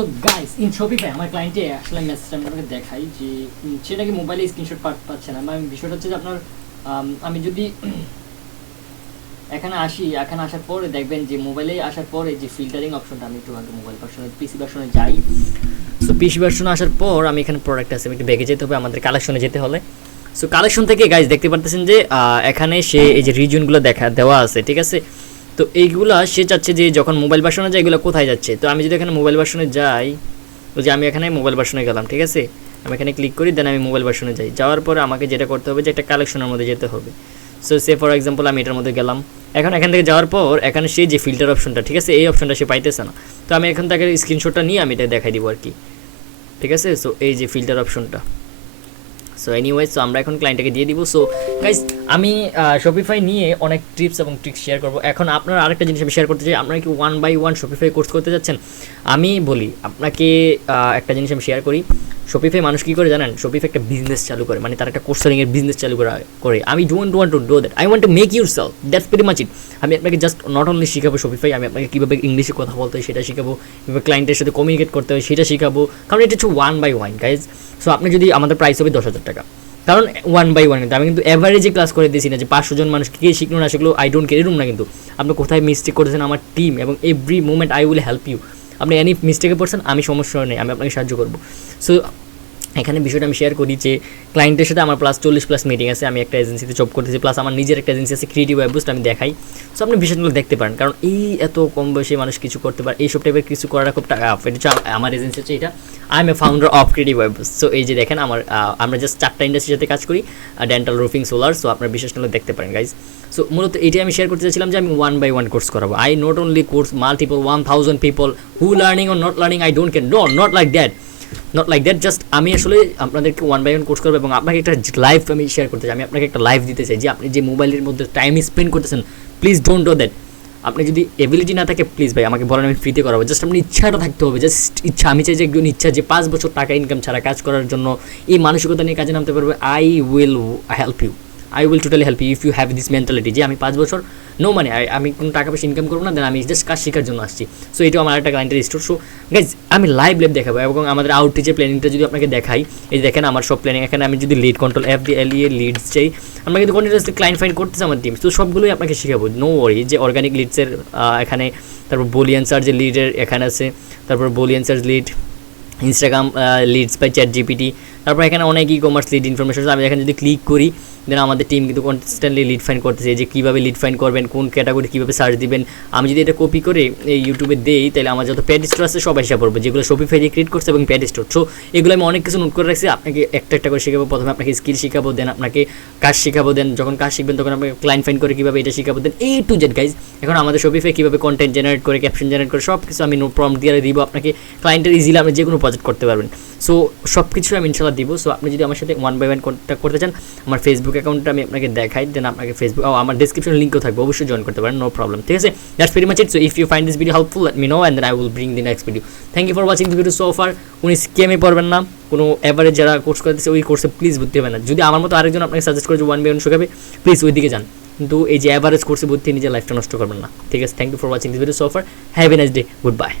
So guys in Shopify আমার ক্লায়েন্টে আসলে মেসেজটা আমি আপনাকে দেখাই যে সেটা কি মোবাইলে স্ক্রিনশট পাচ্ছে না। মানে বিষয়টা হচ্ছে যে আপনার আমি যদি এখানে আসার পরে দেখবেন যে মোবাইলে আসার পরে যে ফিল্টারিং অপশনটা, আমি একটু আগে মোবাইল ভার্সনে পিসি ভার্সনে যাই। সো পিসি ভার্সনে আসার পর আমি এখানে প্রোডাক্ট আছে, আমি একটু ব্যাগে যেতে হবে, আমাদের কালেকশনে যেতে হলে। সো কালেকশন থেকে গাইজ দেখতে পারতেছেন যে এখানে সে এই যে রিজনগুলো দেওয়া আছে, ঠিক আছে। তো এইগুলা সে চাচ্ছে যে যখন মোবাইল ভার্সনে যায় এগুলো কোথায় যাচ্ছে। তো আমি যদি এখানে মোবাইল ভার্সনে যাই, তো যে আমি এখানে মোবাইল ভার্সনে গেলাম, ঠিক আছে, আমি এখানে ক্লিক করি, দেন আমি মোবাইল ভার্সনে যাই। যাওয়ার পরে আমাকে যেটা করতে হবে যে একটা কালেকশনের মধ্যে যেতে হবে। সো সে ফর এক্সাম্পল আমি এটার মধ্যে গেলাম। এখন এখান থেকে যাওয়ার পর এখানে সে যে ফিল্টার অপশনটা, ঠিক আছে, এই অপশনটা সে পাইতেছে না। তো আমি এখান থেকে স্ক্রিনশটটা নিয়ে আমি এটা দেখাই দিব আর কি, ঠিক আছে। সো এই যে ফিল্টার অপশনটা, সো এনিওয়েজ সো আমরা এখন ক্লায়েন্টকে দিয়ে দিব। সো গাইজ আমি শপিফাই নিয়ে অনেক টিপস এবং ট্রিক্স শেয়ার করবো। এখন আপনার আরেকটা জিনিস আমি শেয়ার করতে চাই, আপনারা কি 1 by 1 শপিফাই কোর্স করতে যাচ্ছেন? আমি বলি আপনাকে একটা জিনিস আমি শেয়ার করি। শপিফাই মানুষ কী করে জানেন? শপিফাই একটা বিজনেস চালু করে, মানে তার একটা কোর্স সেলিংয়ের বিজনেস চালু করে। আমি don't want to do that, I want to make your self, that's very much ইট। আমি আপনাকে জাস্ট নট অনলি শিখাবো শপিফাই, আমি আপনাকে কীভাবে ইংলিশে কথা বলতে হয় সেটা শিখাবো, কীভাবে ক্লায়েন্টের সাথে কমিউনিকেট করতে হয় সেটা শিখাবো। কারণ এটা হচ্ছে 1 by 1 গাইজ। সো আপনি যদি আমাদের প্রাইস হবে 10,000 টাকা, কারণ 1 by 1 কিন্তু আমি কিন্তু অ্যাভারেজে ক্লাস করে দিয়েছি না যে 500 জন মানুষ কে শিখলো না শিখলো আই ডোন্ট কেয়ার, এরকম না। কিন্তু আপনি কোথায় মিস্টেক করেছেন, আমার টিম এবং every moment I will help you. আপনি এনি মিস্টেকে পড়ছেন, আমি সমস্যা নেই, আমি আপনাকে সাহায্য করবো। সো এখানে বিষয়টা আমি শেয়ার করি যে ক্লায়েন্টের সাথে আমার প্লাস 40+ মিটিং আছে, আমি একটা এজেন্সিতে জব করতেছি, প্লাস আমার নিজের একটা এজেন্সি আছে ক্রিয়েটিভ ওয়েব বুস্ট, আমি দেখাই। সো আপনি বিষয়গুলো দেখতে পারেন, কারণ এই এত কম বয়সী মানুষ কিছু করতে পারে, এইসব টাইপের কিছু করাটা খুব টাকা। এটা হচ্ছে আমার এজেন্সি হচ্ছে এটা, I M A founder of creative web boost. So এই যে দেখেন আমরা জাস্ট 4টা ইন্ডাস্ট্রির সাথে কাজ করি, ডেন্টাল, রুফিং, সোলার। সো আপনার বিষয়গুলো দেখতে পারেন গাইজ। সো মূলত এটাই আমি শেয়ার করতে চাইছিলাম যে আমি 1 by 1 কোর্স করাবো। I not only course multiple 1000 people who learning or not learning, I don't care, not like that, just আমি আসলে আপনাদেরকে 1 by 1 কোর্স করবো এবং আপনাকে একটা লাইভ আমি শেয়ার করতে চাই, আমি আপনাকে একটা লাইভ দিতে চাই যে আপনি যে মোবাইলের মধ্যে টাইম স্পেন্ড করতেছেন, প্লিজ ডোন্ট ডু দ্যাট। আপনি যদি এবিলিটি না থাকে প্লিজ ভাই আমাকে বলেন, আমি ফ্রিতে করাবো। জাস্ট আপনি ইচ্ছাটা থাকতে হবে, জাস্ট ইচ্ছা। আমি চাই যে একজন ইচ্ছা যে 5 বছর টাকা ইনকাম ছাড়া কাজ করার জন্য এই মানসিকতা নিয়ে কাজে নামতে পারবে। I will totally help you if you have this mentality যে আমি 5 বছর নো মানে আমি কোনো টাকা পয়সা ইনকাম করবো না, দেন আমি জাস্ট কাজ শেখার জন্য আসছি। সো এটাও আমার একটা ক্লায়েন্টের স্টোর। সো গাইজ আমি লাইভ দেখাবো এবং আমাদের আউটরিচের প্ল্যানিংটা যদি আপনাকে দেখাই, এই দেখেন আমার সব প্ল্যানিং। এখানে আমি যদি লিড কন্ট্রোল FDLE লিডস চাই, আমরা কিন্তু কন্টিনিউসলি ক্লায়েন্ট ফাইন্ড করতেছি আমার টিম। তো সবগুলোই আপনাকে শেখাবো, নো ওয়ারি। যে অর্গানিক লিডসের এখানে, তারপর বুলিয়ান সার্চ যে লিডের এখানে আছে, তারপর Boolean search lead, Instagram leads by ChatGPT, তারপর এখানে অনেক কমার্স লিড ইনফরমেশন আমি এখানে যদি ক্লিক করি, দেন আমাদের টিম কিন্তু কনস্ট্যান্টলি লিড ফাইন্ড করতেছে যে কীভাবে লিড ফাইন্ড করবেন, কোন ক্যাটাগরি কীভাবে সার্চ দিবেন। আমি যদি এটা কপি করে এই ইউটিউবে দেই, তাহলে আমার যত পেড স্টোর আছে সব হিসাব পড়বে, যেগুলো শপিফাই দিয়ে ক্রিয়েট করছে এবং পেড স্টোর। সো এগুলো আমি অনেক কিছু নোট করে রাখছি, আপনাকে একটা করে শেখাবো। প্রথমে আপনাকে স্কিল শেখাবো, দেন আপনাকে কাজ শেখাবো, দেন যখন কাজ শিখবেন তখন আপনাকে ক্লায়েন্ট ফাইন্ড করে কীভাবে এটা শেখাবো, দেন A to Z গাইজ। এখন আমাদের শপিফাই কীভাবে কন্টেন্ট জেনারেট করে, ক্যাপশন জেনারেট করে সব কিছু আমি প্রম্পট দিয়ে দিব আপনাকে। ক্লায়েন্টের ইজিলি আপনি যে কোনো প্রজেক্ট করতে পারবেন। সো সব কিছু আমি ইনশাল্লাহ দিব। সো আপনি যদি আমার সাথে 1 by 1 কন্ট্যাক্ট করতে চান, আমার ফেসবুক অ্যাকাউন্টটা আমি আপনাকে দেখাই, দেন আপনাকে ফেসবুক আমার ডিসক্রিপশন লিঙ্কও থাকবে, অবশ্যই জয়েন করতে পারেন, নো প্রবলেম, ঠিক আছে। That's very much it. So if you find this video helpful let me know and then I will bring the next video. Thank you for watching the video so far. কোনো স্ক্যামে পড়বেন না, কোনো average যারা course করতেছে ওই কোর্সে please ভর্তি হবে না। যদি আমার মতো আরেকজন আপনাকে সাজেস্ট করে যে 1 by 1 শেখাবে, প্লিজ ওই দিকে যান, কিন্তু এই যে এভারেজ কোর্সে ভর্তি নিজের লাইফটা নষ্ট করবেন না, ঠিক আছে। Thank you for watching this video so far, have a nice day, good bye.